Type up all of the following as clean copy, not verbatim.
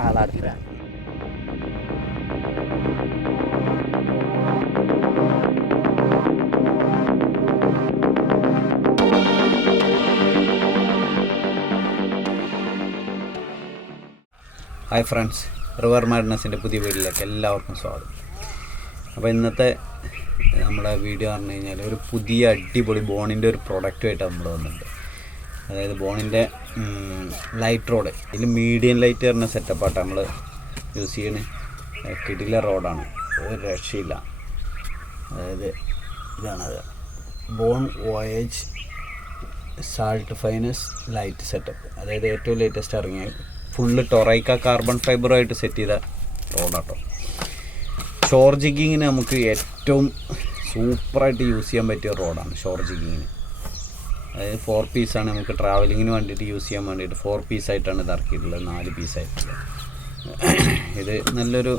ആളടുത്ത് hi friends, river മാഡ്നസിൻ്റെ പുതിയ വീഡിയോയിലേക്ക് എല്ലാവർക്കും സ്വാഗതം. അപ്പോൾ ഇന്നത്തെ നമ്മുടെ വീഡിയോ പറഞ്ഞു കഴിഞ്ഞാൽ ഒരു പുതിയ അടിപൊളി ബോണിൻ്റെ ഒരു പ്രൊഡക്റ്റുമായിട്ട് നമ്മൾ വന്നിട്ടുണ്ട്. അതായത് ബോണിൻ്റെ ലൈറ്റ് റോഡ്, ഇതിൽ മീഡിയം ലൈറ്റ് വരുന്ന സെറ്റപ്പായിട്ട് നമ്മൾ യൂസ് ചെയ്യണ കിടില റോഡാണ്, ഒരു രക്ഷയില്ല. അതായത് ഇതാണത്, ബോൺ വോയേജ് സാൾട്ട് ഫൈനസ് ലൈറ്റ് സെറ്റപ്പ്. അതായത് ഏറ്റവും ലേറ്റസ്റ്റ് ഇറങ്ങിയ ഫുള്ള് ടൊറൈക്ക കാർബൺ ഫൈബറുമായിട്ട് സെറ്റ് ചെയ്ത റോഡാട്ടോ. ഷോർ ജിഗിങ്ങിന് നമുക്ക് ഏറ്റവും സൂപ്പറായിട്ട് യൂസ് ചെയ്യാൻ പറ്റിയ റോഡാണ് ഷോർ ജിഗിങ്ങിന്. അതായത് 4 പീസാണ് നമുക്ക് ട്രാവലിങ്ങിന് വേണ്ടിയിട്ട് യൂസ് ചെയ്യാൻ വേണ്ടിയിട്ട് 4 പീസായിട്ടാണ് ഇത് ഇറക്കിയിട്ടുള്ളത്, 4 പീസായിട്ടുള്ളത്. ഇത് നല്ലൊരു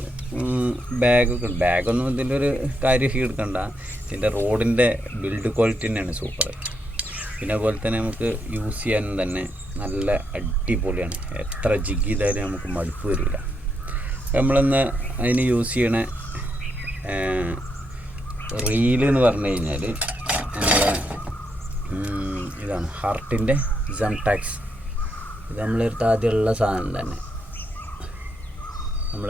ബാഗൊന്നും ഇതിലൊരു കാര്യം എടുക്കണ്ട, ഇതിൻ്റെ റോഡിൻ്റെ ബിൽഡ് ക്വാളിറ്റി തന്നെയാണ് സൂപ്പർ. പിന്നെ അതുപോലെ തന്നെ നമുക്ക് യൂസ് ചെയ്യാനും തന്നെ നല്ല അടിപൊളിയാണ്. എത്ര ജിഗ് ചെയ്താലും നമുക്ക് മടുപ്പ് വരില്ല. നമ്മളിന്ന് അതിന് യൂസ് ചെയ്യണ റീല് എന്ന് പറഞ്ഞു കഴിഞ്ഞാൽ നമ്മളെ ഇതാണ് ഹാർട്ടിൻ്റെ സംടാക്സ്. ഇത് നമ്മളെടുത്ത് ആദ്യമുള്ള സാധനം തന്നെ, നമ്മൾ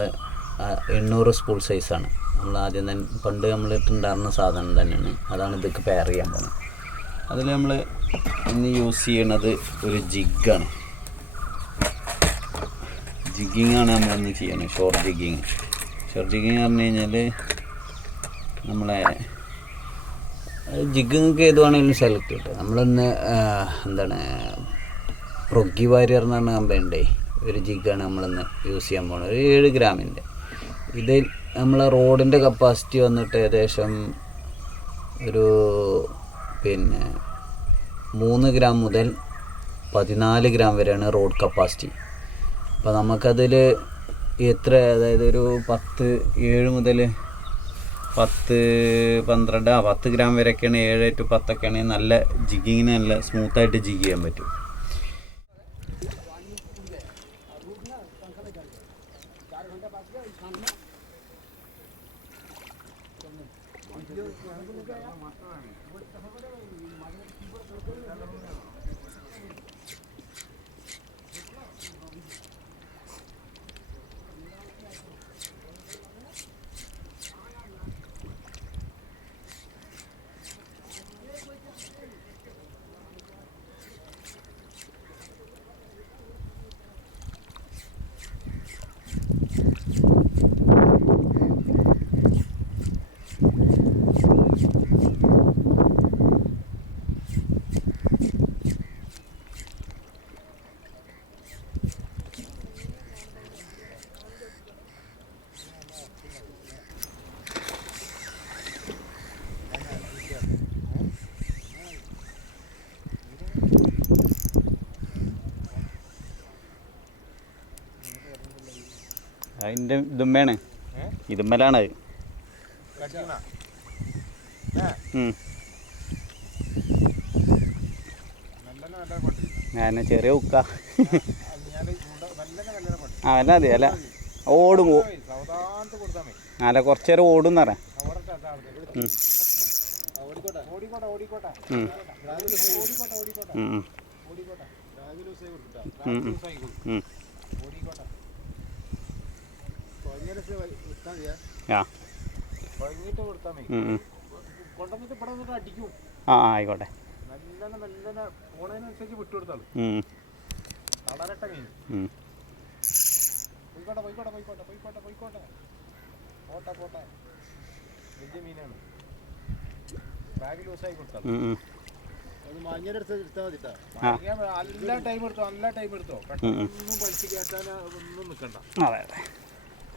800 സ്പൂൾ സൈസാണ്. നമ്മൾ ആദ്യം തന്നെ പണ്ട് നമ്മളിട്ടുണ്ടായിരുന്ന സാധനം തന്നെയാണ്, അതാണ് ഇതൊക്കെ പെയർ ചെയ്യാൻ പോകുന്നത്. അതിൽ നമ്മൾ ഇന്ന് യൂസ് ചെയ്യണത് ഒരു ജിഗാണ്. ജിഗിങ്ങാണ് നമ്മളിന്ന് ചെയ്യണത്, ഷോർ ജിഗിങ്. ഷോർ ജിഗിങ് പറഞ്ഞു കഴിഞ്ഞാൽ നമ്മളെ ജിഗിങ്ങൾക്ക് ഏത് വേണമെങ്കിലും സെലക്ട് ചെയ്തിട്ട് നമ്മളിന്ന് എന്താണ് പ്രൊഗി വാരിയർ എന്ന് പറഞ്ഞ കമ്പനിയുടെ ഒരു ജിഗാണ് നമ്മളിന്ന് യൂസ് ചെയ്യാൻ പോകുന്നത്, ഒരു 7 ഗ്രാമിൻ്റെ. ഇത് നമ്മളെ റോഡിൻ്റെ കപ്പാസിറ്റി വന്നിട്ട് ഏകദേശം ഒരു 3 ഗ്രാം മുതൽ 14 ഗ്രാം വരെയാണ് റോഡ് കപ്പാസിറ്റി. അപ്പോൾ നമുക്കതിൽ എത്ര, അതായത് ഒരു 7 മുതൽ 10 ഗ്രാം വരെയൊക്കെയാണ്, 7 to 10 ഒക്കെ ആണെങ്കിൽ നല്ല ജിഗിങ്ങിന് നല്ല സ്മൂത്തായിട്ട് ജിഗ് ചെയ്യാൻ പറ്റും. അതിൻ്റെ ഇതുമ്മയാണ്, ഇതുമ്മലാണ് ഞാൻ ചെറിയ ഉക്ക അല്ല അതെ അല്ല ഓടും, അല്ല കുറച്ച് നേരം ഓടും എന്ന് പറയാം. ആയിക്കോട്ടെ. അതെ അതെ,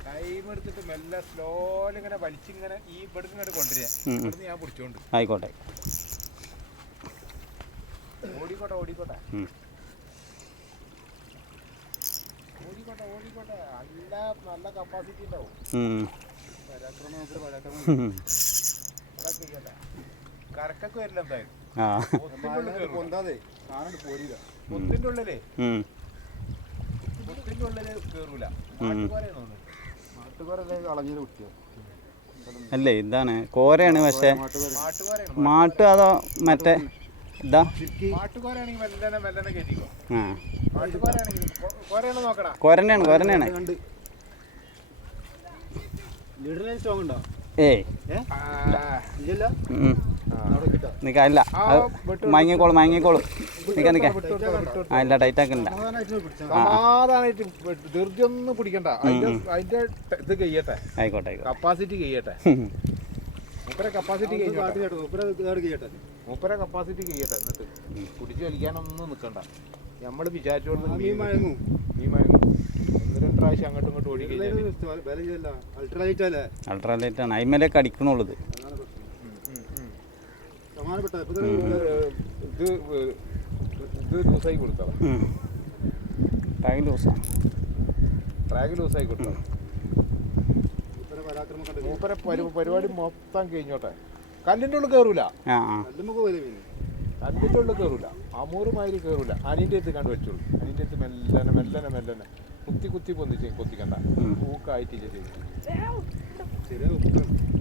ടൈം എടുത്തിട്ട് മെല്ലെ സ്ലോലി ഇങ്ങനെ വലിച്ചിങ്ങനെ ഈ ഇവിടേക്ക് ഇങ്ങോട്ട് കൊണ്ടുവരിക, ഇവിടുന്ന് ഞാൻ പിടിച്ചോണ്ട്. ആയിക്കോട്ടെ, ഓടിക്കോട്ടെ ഓടിക്കോട്ടെ ഓടിക്കോട്ടെ ഓടിക്കോട്ടെ. നല്ല കപ്പാസിറ്റി ഉണ്ടാവും. കറക്കൊക്കെ വരില്ല എന്തായാലും, പൊത്തിന്റെ ഉള്ളിലേ പൊത്തിന്റെ അല്ലേ ഇതാണ് കോരയാണ്. പക്ഷെ മാട്ട് അതോ മറ്റേ ഇതാ കോരനെയാണ് ഏയ് നിക്കല്ല മയങ്ങിക്കോളും നിക്ക ഇല്ല ടൈറ്റ് ആക്കണ്ട. ധൃതിയൊന്നും പിടിക്കണ്ട, അതിന്റെ ഇത് കഴിയട്ടെ, ആയിക്കോട്ടെ കപ്പാസിറ്റി കഴിയട്ടെ. മൂപ്പരെ കപ്പാസിറ്റി കഴിയട്ടെ. എന്നിട്ട് കുടിച്ചു വലിക്കാനൊന്നും നിൽക്കണ്ട. നമ്മൾ വിചാരിച്ചോണ്ട് മീൻ മയങ്ങും. 1-2 പ്രാവശ്യം അങ്ങോട്ടും ഇങ്ങോട്ടും ഓടി അൾട്രാലൈറ്റ് ആണ് അതിമേലേക്ക് അടിക്കണുള്ളത്. ഇത് ലൂസായി കൊടുത്തോ, ട്രാഗ് ലൂസായി കൊടുത്തോ. മൂപ്പരെ പരിപാടി മൊത്തം കഴിഞ്ഞോട്ടെ. കല്ലിൻ്റെ ഉള്ളിൽ കയറൂല, അമൂറുമാതിരി കയറൂല. അനിൻ്റെ അടുത്ത് കണ്ടു വെച്ചോളൂ. അനിൻ്റെ അടുത്ത് മെല്ലനെ കുത്തി കൊത്തിക്കണ്ട. പൂക്കായിട്ട്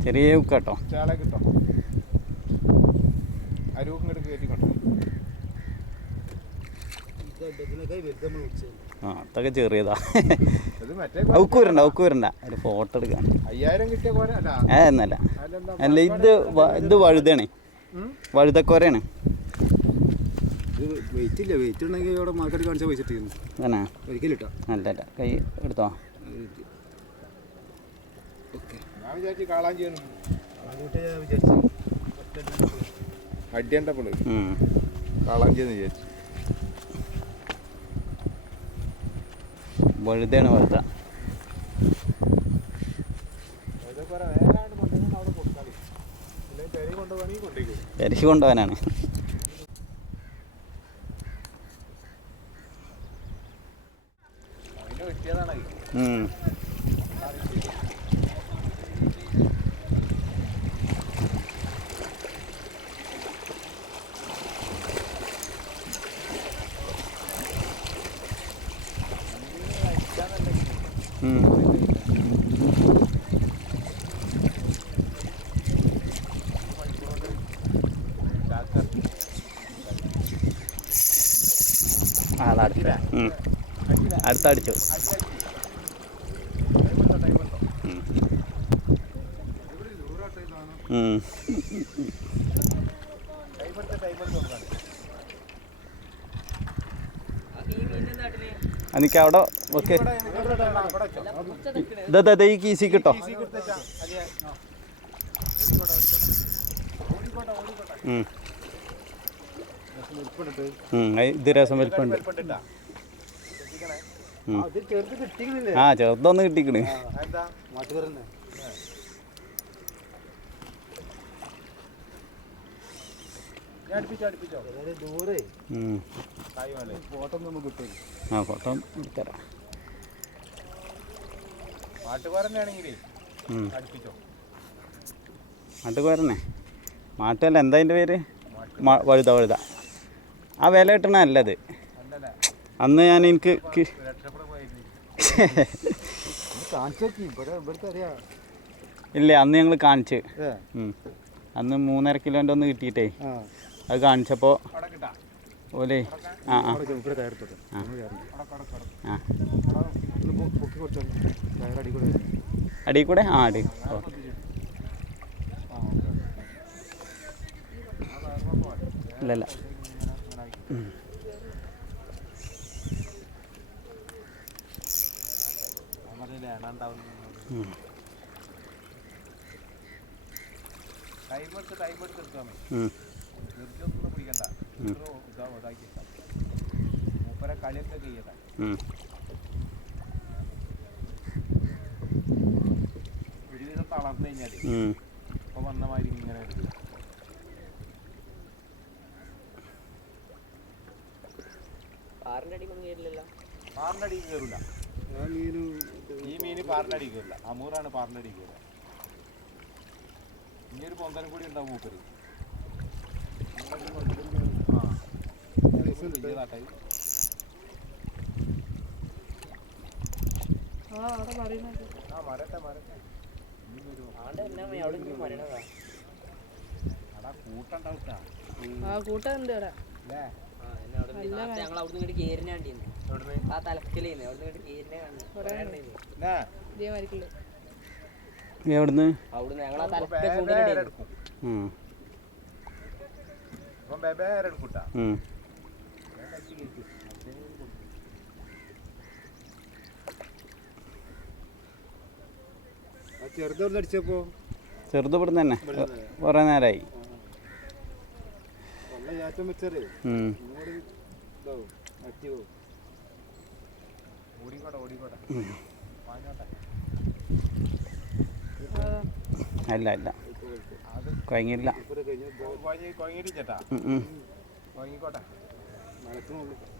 ചെറിയ ഉക്കാട്ടോ ചാള കിട്ടോ. അരൂക്കും ഇങ്ങോട്ട് കയറ്റിക്കൊണ്ടോ. അതൊക്കെ ചെറിയതാ. ഔക്കൂരണ്ട ഒരു ഫോട്ടോ എടുക്കാൻ. 5000 കിട്ടിയ പോലെ എന്നല്ല അല്ല, ഇത് വഴുതാണ്, വഴുതക്കോരയാണ്. അല്ല കൈ എടുത്തോ. അടിയണ്ടപ്പോൾ കാളാഞ്ചിന്ന് വിചാരിച്ചു. വഴുതയാണ് വഴുത. പെരക്ക് കൊണ്ടുപോകാനാണ്. അടുത്തടിച്ചു. എനിക്ക് അവിടെ ഓക്കെ ഈ കീസി കിട്ടോ. ഇത് രസം വലിപ്പുണ്ട്. ചെറുതൊന്ന് കിട്ടിക്കണ്. ഫോട്ടോ എടുത്തരാം. മാട്ടുകോരനെ മാട്ടല്ല, എന്താ അതിൻ്റെ പേര്? വഴുത. ആ വില കിട്ടണ നല്ലത്. അന്ന് ഞാൻ എനിക്ക് ഇല്ല, അന്ന് ഞങ്ങൾ കാണിച്ച്, അന്ന് 3.5 കിലോൻ്റെ ഒന്ന് കിട്ടിയിട്ടേ അത് കാണിച്ചപ്പോൾ ഓലേ അടി കൂടെ അടി ഇല്ലല്ല. കളിയൊക്കെ ചെയ്യട്ടെ. ഒരുവിധം തളർന്നു കഴിഞ്ഞാല് ഇപ്പൊ വന്ന മാതിരി ഇങ്ങനെ പാറിന്റെ അടിയിൽ കയറില്ല. ഈ മീന് പാറിന്റെ അടിയിൽ കയറില്ല. അമൂറാണ് പാറിന്റെ അടിയിൽ കയറുക. ഇനിയൊരു പൊന്തനം കൂടി ഉണ്ടാവും മൂപ്പര്. ആ മരട്ടെ മരട്ടെ അടാ കൂട്ടുണ്ടാവട്ടാ കൂട്ടുണ്ട് ഇവിടെ അല്ലേ ഞങ്ങൾ അവിടെ നിന്ന് കേരിനെ കണ്ടിരുന്നു ആ തലക്കലേന്ന് അവിടെ നിന്ന് കേരിനെ കണ്ടു എവിടുന്ന് അവിടുന്ന് ഞങ്ങൾ ആ തലക്കെ എടുക്കും അപ്പം ബേബേ എടുക്കൂട്ടാ ചെറുതോട് അടിച്ചപ്പോ ചെറുത് ഇവിടുന്ന് തന്നെ കുറേ നേരമായി ഓടിക്കോട്ടെ ഓടിക്കോട്ടെ വാങ്ങോട്ടെ അല്ല അല്ല കുഴങ്ങിയില്ല കൊങ്ങിട്ട് ചേട്ടാ കൊങ്ങിക്കോട്ടെ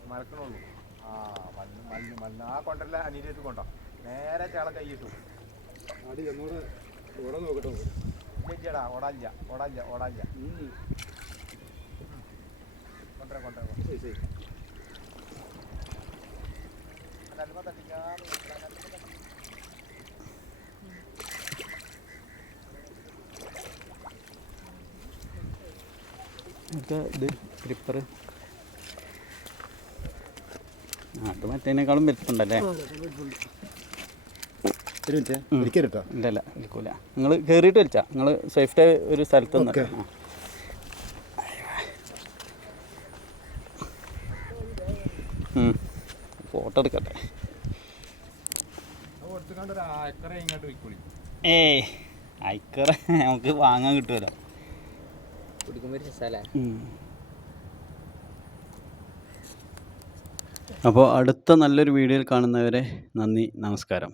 മലക്കണുള്ളൂ ആ മണ്ണ് മണ്ണ് മണ്ണ് ആ കൊണ്ടല്ല അനിയത്ത് കൊണ്ടോ നേരെ ചാള കൈയിട്ടു ചേച്ചിടാ ഓടാല്ല ഓടാല്ല ഓടാല്ല കൊണ്ടേ കൊണ്ടേ നന്മ തട്ടിക്കാതെ ഇത് ക്രിപ്പർ അത് മറ്റേനേക്കാളും വലിപ്പുണ്ടല്ലേ ഒരിക്കലുട്ടോ ഇല്ല ഇല്ല വലിക്കൂല നിങ്ങൾ കയറിയിട്ട് വലിച്ചാ നിങ്ങൾ സേഫ്റ്റി ഒരു സ്ഥലത്ത് നിന്ന് ഫോട്ടോ എടുക്കട്ടെ ഇങ്ങോട്ട് പോയിക്കോളി ഏയ് അയക്കറ നമുക്ക് വാങ്ങാൻ കിട്ടുമല്ലോ കുടിക്കുമ്പോൾ ഒരു രസമല്ലേ അപ്പോൾ അടുത്ത നല്ലൊരു വീഡിയോയിൽ കാണുന്നവരെ നന്ദി നമസ്കാരം.